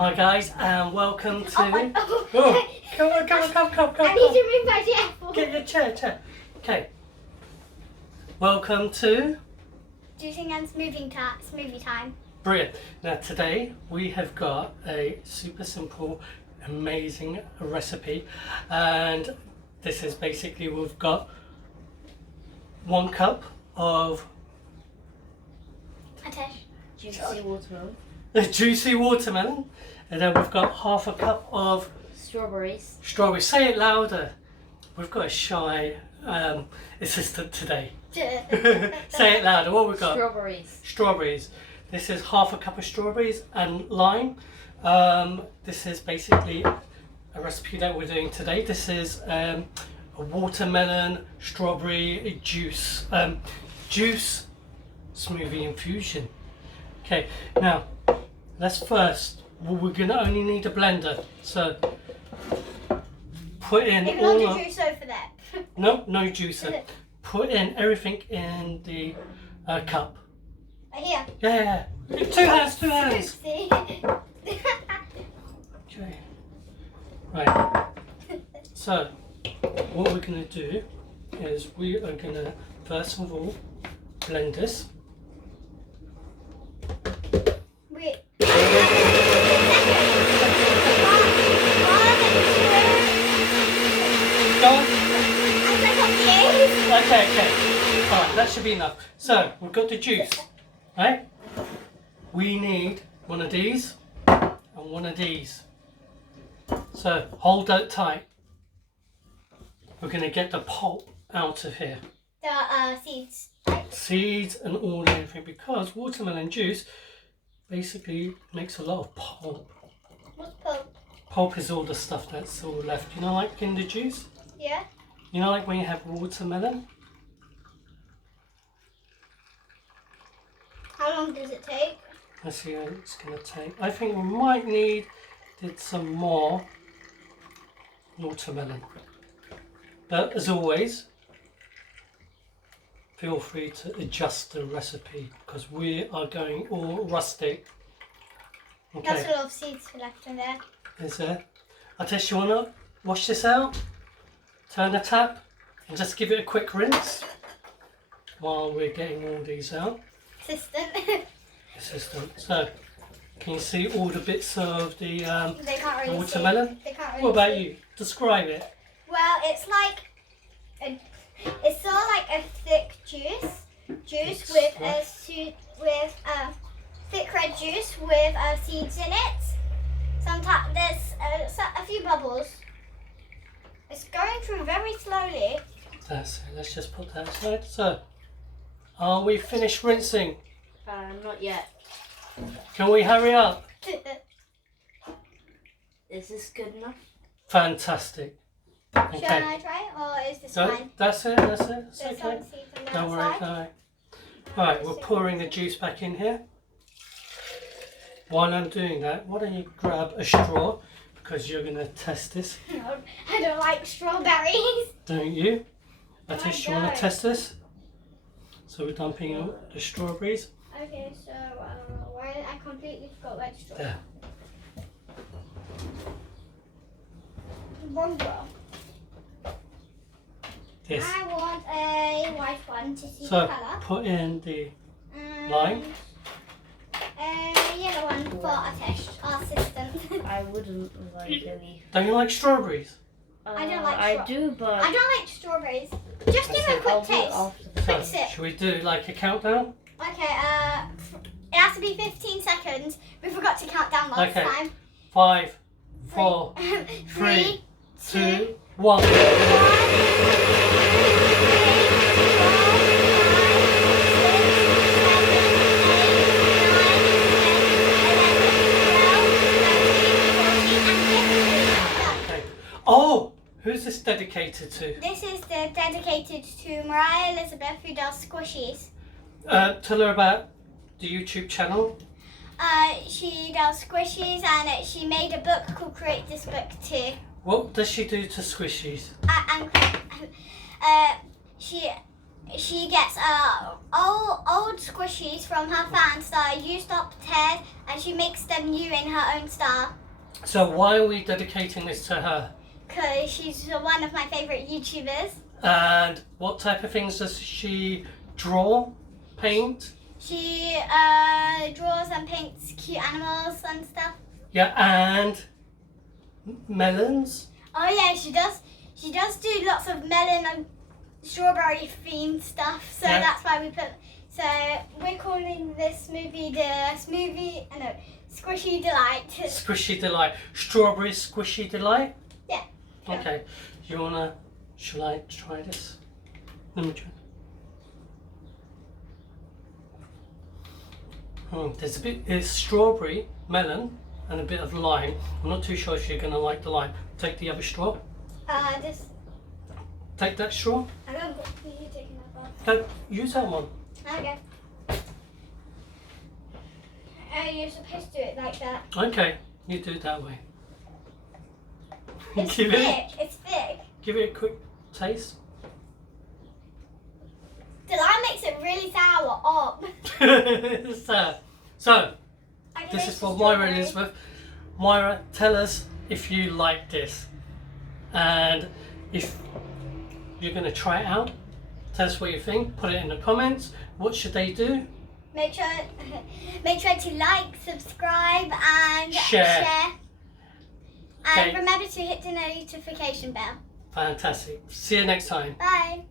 Hi guys, and welcome to... Oh, Oh, come on. I need to move my chair. Get your chair. Okay. Welcome to... Juicing and smoothie time. Brilliant. Now today we have got a super simple, amazing recipe. And this is basically, we've got 1 cup of... Juicy watermelon. a juicy watermelon. And then we've got 1/2 cup of... Strawberries. Say it louder. We've got a shy assistant today. Say it louder. What have we got? Strawberries. This is 1/2 cup of strawberries and lime. This is basically a recipe that we're doing today. This is a watermelon strawberry juice smoothie infusion. Okay, now let's we're gonna only need a blender. So put in Maybe all not of... the juice over there. No juicer. Put in everything in the cup. Right here. Yeah. 2 hands. See? Okay. Right. So, what we're going to do is we are going to first of all blend this. Wait. Go on. Okay. Okay. Alright, that should be enough. So, we've got the juice. Right? We need one of these and one of these. So, hold that tight. We're going to get the pulp out of here. The seeds. Seeds and all and everything, because watermelon juice basically makes a lot of pulp. What's pulp? Pulp is all the stuff that's all left. You know, like in the juice? Yeah. You know, like when you have watermelon? How long does it take? Let's see how it's going to take. I think we might need some more watermelon. But as always, feel free to adjust the recipe because we are going all rustic. Okay. That's a lot of seeds left in there. Is there? I'll test you want to wash this out, turn the tap and just give it a quick rinse while we're getting all these out. Assistant. So, can you see all the bits of the they can't really watermelon? See. They can't really What about see. you? Describe it. Well, it's like it's sort of like a thick juice with thick red juice with seeds in it. Sometimes there's a few bubbles. It's going through very slowly. That's it. Let's just put that aside. So, are we finished rinsing? Not yet. Can we hurry up? Is this good enough? Fantastic. Okay. Should I try or is this No, fine? that's it. It's There's okay. some seeds on the Don't worry. outside. Alright, we're pouring the juice back in here. While I'm doing that, why don't you grab a straw because you're going to test this. No, I don't like strawberries. Don't you? Oh my You want God. to test this? So we're dumping out the strawberries. Okay, so why I completely forgot where to straw. There. One draw. This. I want a white one to see the So colour. put in the lime. A yellow one for our test, our assistant. I wouldn't like any. Don't you like strawberries? I don't like I do, but I don't like strawberries. Just give it a quick taste. Quick sip. Should we do like a countdown? Okay, it has to be 15 seconds. We forgot to count down last Okay. time. 5, 4, 3, 2, 1. Okay. Oh, who's this dedicated to? This is dedicated to Moriah Elizabeth, who does squishies. Tell her about the YouTube channel. She does squishies and she made a book called Create This Book too. What does she do to squishies? And she gets old squishies from her fan star, used up tears, and she makes them new in her own star. So why are we dedicating this to her? Because she's one of my favourite YouTubers. And what type of things does she draw, paint? She draws and paints cute animals and stuff. Yeah, and melons? Oh yeah, she does. She does do lots of melon and strawberry themed stuff. So Yeah. that's why we put. So we're calling this movie the Squishy Delight. Squishy Delight. Strawberry Squishy Delight? Yeah. Okay. Shall I try this? Let me try. It's strawberry, melon, and a bit of lime. I'm not too sure if you're going to like the lime. Take the other straw. This. Take that straw. I don't know if you're taking that one. No, use that one. Okay. You're supposed to do it like that. Okay, you do it that way. It's thick. It's thick. Give it a quick taste. The lime makes it really sour up. So I can this make is for some Moriah strawberry. Elizabeth. Moira, tell us if you like this, and if you're going to try it out. Tell us what you think. Put it in the comments. What should they do? Make sure to like, subscribe, and Share. And Okay. remember to hit the notification bell. Fantastic. See you next time. Bye.